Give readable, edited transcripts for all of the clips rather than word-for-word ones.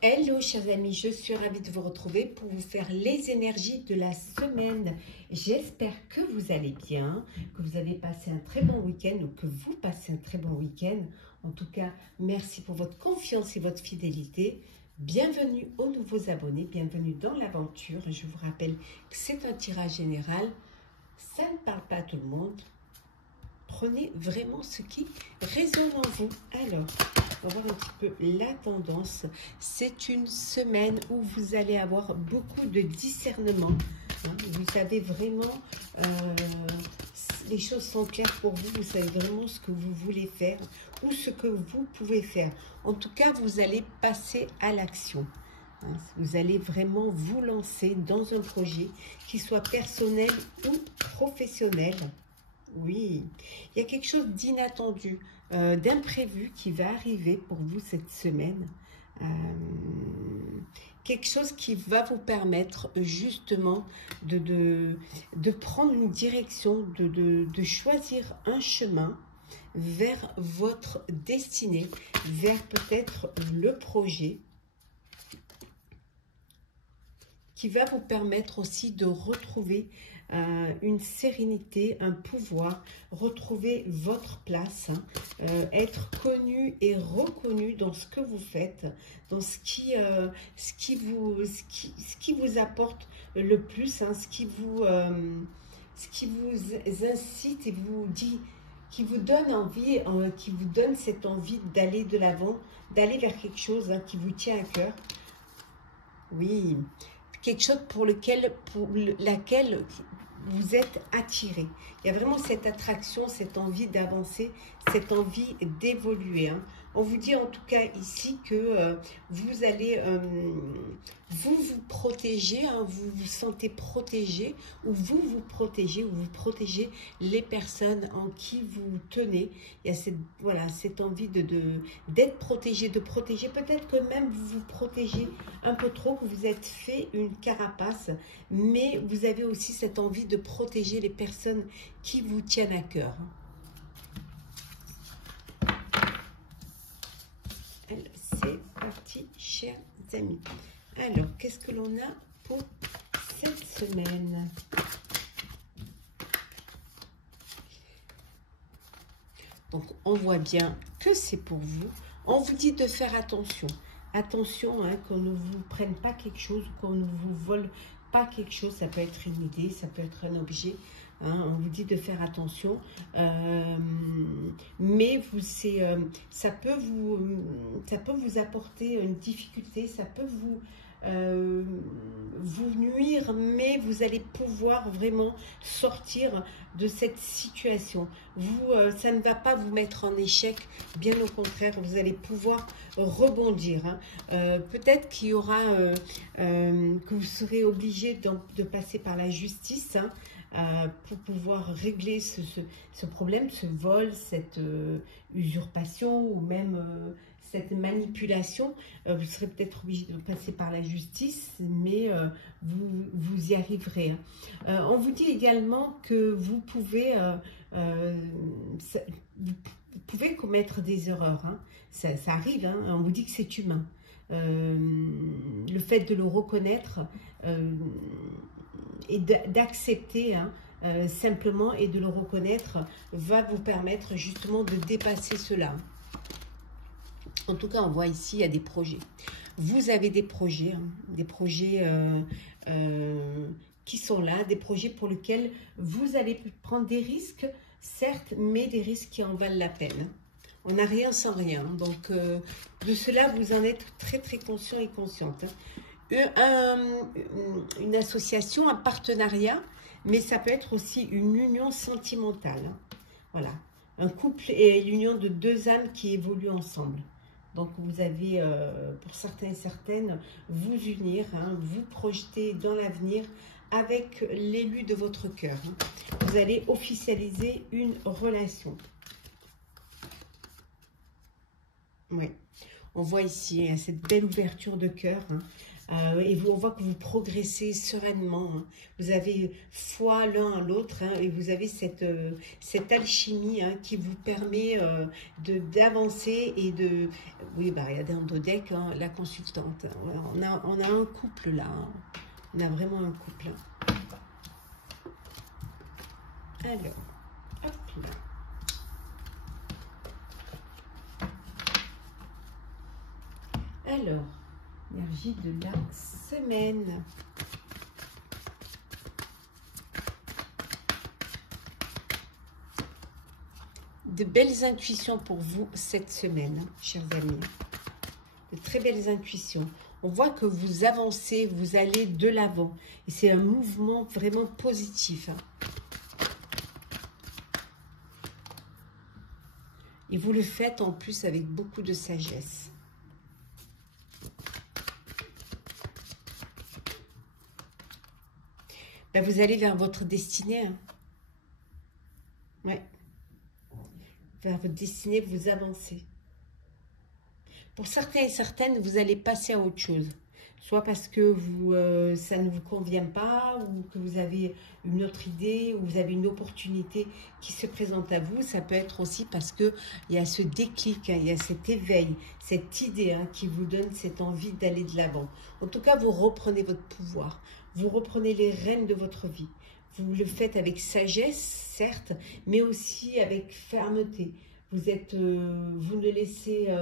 Hello chers amis, je suis ravie de vous retrouver pour vous faire les énergies de la semaine. J'espère que vous allez bien, que vous avez passé un très bon week-end ou que vous passez un très bon week-end. En tout cas, merci pour votre confiance et votre fidélité. Bienvenue aux nouveaux abonnés, bienvenue dans l'aventure. Je vous rappelle que c'est un tirage général, ça ne parle pas à tout le monde. Prenez vraiment ce qui résonne en vous. Alors, on va voir un petit peu la tendance. C'est une semaine où vous allez avoir beaucoup de discernement. Vous savez vraiment, les choses sont claires pour vous. Vous savez vraiment ce que vous voulez faire ou ce que vous pouvez faire. En tout cas, vous allez passer à l'action. Vous allez vraiment vous lancer dans un projet qui soit personnel ou professionnel. Oui, il y a quelque chose d'inattendu, d'imprévu qui va arriver pour vous cette semaine. Quelque chose qui va vous permettre justement de prendre une direction, de choisir un chemin vers votre destinée, vers peut-être le projet qui va vous permettre aussi de retrouver une sérénité, un pouvoir, retrouver votre place, être connu et reconnu dans ce que vous faites, dans ce qui vous apporte le plus, ce qui vous incite et vous dit, qui vous donne envie, qui vous donne cette envie d'aller de l'avant, d'aller vers quelque chose qui vous tient à cœur. Oui, quelque chose pour laquelle vous êtes attiré. Il y a vraiment cette attraction, cette envie d'avancer, cette envie d'évoluer. On vous dit en tout cas ici que vous allez vous protéger, vous vous sentez protégé, ou vous protégez les personnes en qui vous tenez. Il y a cette envie d'être protégé, de protéger. Peut-être que même vous vous protégez un peu trop, que vous êtes fait une carapace, mais vous avez aussi cette envie de protéger les personnes qui vous tiennent à cœur. C'est parti, chers amis. Alors, qu'est-ce que l'on a pour cette semaine? Donc, on voit bien que c'est pour vous. On vous dit de faire attention. Attention, qu'on ne vous prenne pas quelque chose, qu'on ne vous vole pas quelque chose. Ça peut être une idée, ça peut être un objet. On vous dit de faire attention, mais ça peut vous apporter une difficulté, ça peut vous nuire, mais vous allez pouvoir vraiment sortir de cette situation. Ça ne va pas vous mettre en échec, bien au contraire, vous allez pouvoir rebondir. Peut-être qu'il y aura, que vous serez obligé de passer par la justice, pour pouvoir régler ce problème, ce vol, cette usurpation ou même cette manipulation. Vous serez peut-être obligé de passer par la justice, mais vous y arriverez. On vous dit également que vous pouvez commettre des erreurs. Ça arrive, on vous dit que c'est humain. Le fait de le reconnaître et d'accepter simplement et de le reconnaître va vous permettre justement de dépasser cela. En tout cas, on voit ici, il y a des projets. Vous avez des projets qui sont là, des projets pour lesquels vous allez prendre des risques, certes, mais des risques qui en valent la peine. On n'a rien sans rien. Donc, de cela, vous en êtes très, très conscient et consciente. Une association, un partenariat, mais ça peut être aussi une union sentimentale. Voilà. Un couple et l'union de deux âmes qui évoluent ensemble. Donc, vous avez, pour certains et certaines, vous unir, vous projeter dans l'avenir avec l'élu de votre cœur. Vous allez officialiser une relation. Oui. On voit ici hein, cette belle ouverture de cœur. Hein. Et on voit que vous progressez sereinement. Hein. Vous avez foi l'un à l'autre hein, et vous avez cette alchimie hein, qui vous permet d'avancer et de... Oui, bah, regardez en dos deck, hein, la consultante. On a un couple là. Hein. On a vraiment un couple. Alors, hop là. Alors, énergie de la semaine. De belles intuitions pour vous cette semaine, chers amis. De très belles intuitions. On voit que vous avancez, vous allez de l'avant. Et c'est un mouvement vraiment positif. Et vous le faites en plus avec beaucoup de sagesse. Ben, vous allez vers votre destinée. Hein. Ouais. Vers votre destinée, vous avancez. Pour certains et certaines, vous allez passer à autre chose. Soit parce que ça ne vous convient pas, ou que vous avez une autre idée, ou vous avez une opportunité qui se présente à vous. Ça peut être aussi parce qu'il y a ce déclic, hein, il y a cet éveil, cette idée hein, qui vous donne cette envie d'aller de l'avant. En tout cas, vous reprenez votre pouvoir. Vous reprenez les rênes de votre vie. Vous le faites avec sagesse, certes, mais aussi avec fermeté. Vous ne laissez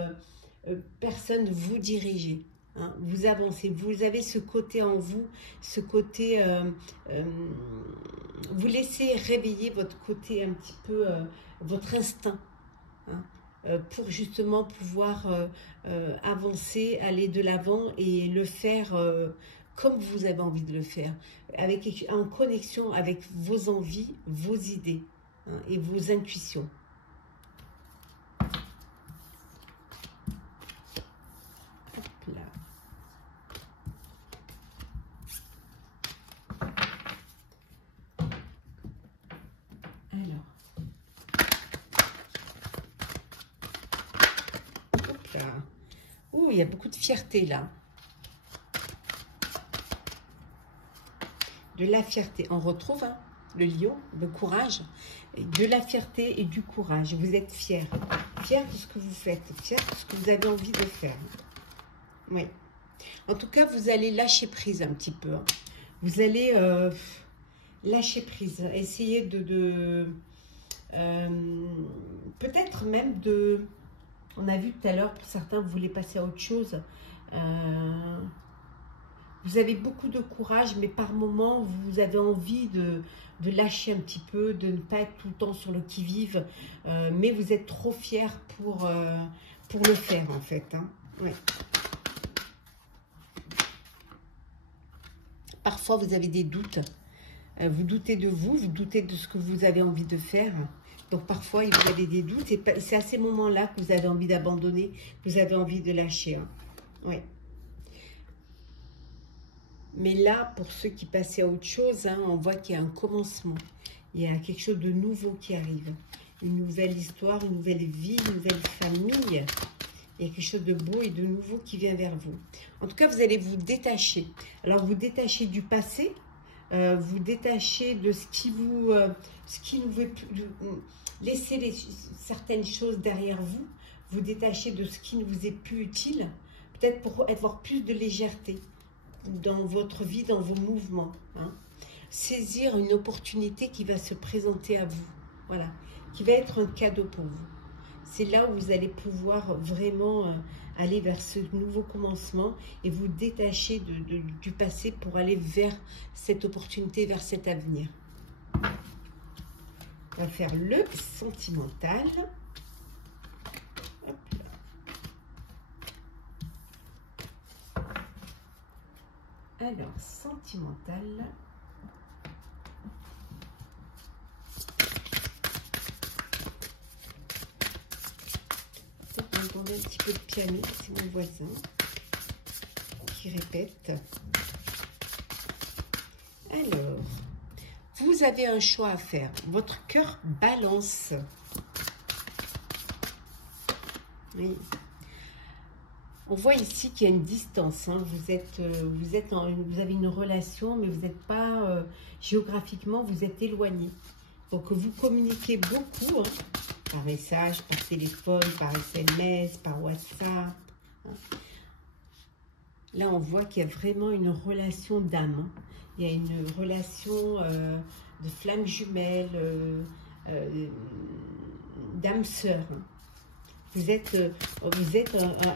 personne vous diriger. Hein. Vous avancez. Vous avez ce côté en vous, ce côté... vous laissez réveiller votre côté un petit peu, votre instinct. Hein, pour justement pouvoir avancer, aller de l'avant et le faire... comme vous avez envie de le faire, en connexion avec vos envies, vos idées hein, et vos intuitions. Hop là. Alors. Hop là. Ouh, il y a beaucoup de fierté là. De la fierté. On retrouve hein, le lion, le courage, de la fierté et du courage. Vous êtes fiers. Fiers de ce que vous faites. Fiers de ce que vous avez envie de faire. Oui. En tout cas, vous allez lâcher prise un petit peu. Hein. Vous allez lâcher prise. Essayer peut-être même de... On a vu tout à l'heure, pour certains, vous voulez passer à autre chose. Vous avez beaucoup de courage, mais par moments, vous avez envie de lâcher un petit peu, de ne pas être tout le temps sur le qui-vive. Mais vous êtes trop fiers pour le faire, en fait. Hein. Ouais. Parfois, vous avez des doutes. Vous doutez de vous, vous doutez de ce que vous avez envie de faire. Donc, parfois, vous avez des doutes. Et c'est à ces moments-là que vous avez envie d'abandonner, que vous avez envie de lâcher. Hein. Ouais. Mais là, pour ceux qui passaient à autre chose, hein, on voit qu'il y a un commencement. Il y a quelque chose de nouveau qui arrive. Une nouvelle histoire, une nouvelle vie, une nouvelle famille. Il y a quelque chose de beau et de nouveau qui vient vers vous. En tout cas, vous allez vous détacher. Alors, vous détachez du passé. Vous détachez de ce qui ne veut plus... Laissez certaines choses derrière vous. Vous détachez de ce qui ne vous est plus utile. Peut-être pour avoir plus de légèreté dans votre vie, dans vos mouvements. Hein. Saisir une opportunité qui va se présenter à vous. Voilà. Qui va être un cadeau pour vous. C'est là où vous allez pouvoir vraiment aller vers ce nouveau commencement et vous détacher du passé pour aller vers cette opportunité, vers cet avenir. On va faire le sentimental. Hop là. Alors, sentimental. Peut-être entendre un petit peu de piano, c'est mon voisin qui répète. Alors, vous avez un choix à faire. Votre cœur balance. Oui. On voit ici qu'il y a une distance. Hein. Vous avez une relation, mais vous n'êtes pas géographiquement, vous êtes éloigné. Donc vous communiquez beaucoup, hein, par message, par téléphone, par SMS, par WhatsApp. Hein. Là, on voit qu'il y a vraiment une relation d'âme. Hein. Il y a une relation de flamme jumelle, d'âme sœur. Hein. Vous êtes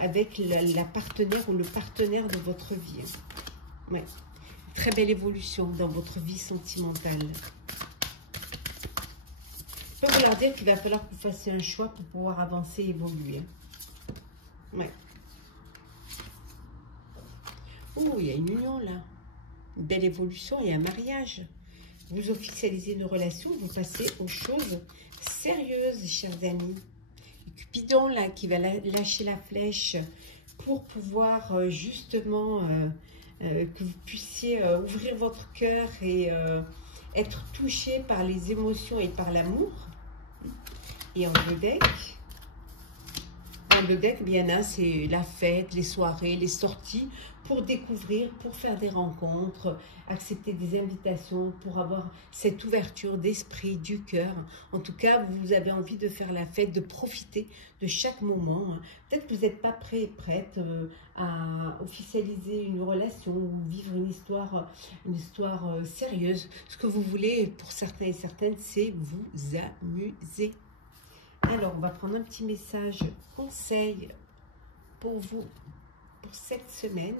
avec la partenaire ou le partenaire de votre vie. Hein. Ouais. Très belle évolution dans votre vie sentimentale. Je peux vous leur dire qu'il va falloir que vous fassiez un choix pour pouvoir avancer et évoluer. Hein. Ouais. Oh, il y a une union là. Une belle évolution, il y a un mariage. Vous officialisez une relation, vous passez aux choses sérieuses, chers amis. Cupidon là qui va lâcher la flèche pour pouvoir justement que vous puissiez ouvrir votre cœur et être touché par les émotions et par l'amour. Et en deux decks, bien là, c'est la fête, les soirées, les sorties pour découvrir, pour faire des rencontres, accepter des invitations, pour avoir cette ouverture d'esprit, du cœur. En tout cas, vous avez envie de faire la fête, de profiter de chaque moment. Peut-être que vous n'êtes pas prêt et prête à officialiser une relation ou vivre une histoire sérieuse. Ce que vous voulez, pour certains et certaines, c'est vous amuser. Alors, on va prendre un petit message conseil pour vous, pour cette semaine.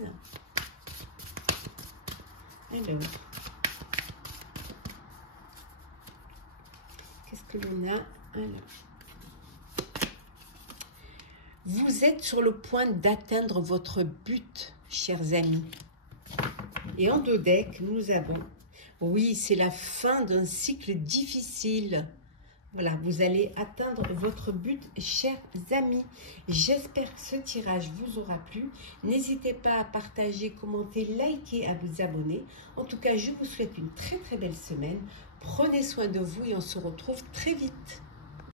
Alors, qu'est-ce que l'on a? Alors, vous êtes sur le point d'atteindre votre but, chers amis. Et en deux decks, nous avons, oui, c'est la fin d'un cycle difficile. Voilà, vous allez atteindre votre but, chers amis. J'espère que ce tirage vous aura plu. N'hésitez pas à partager, commenter, liker, à vous abonner. En tout cas, je vous souhaite une très très belle semaine. Prenez soin de vous et on se retrouve très vite.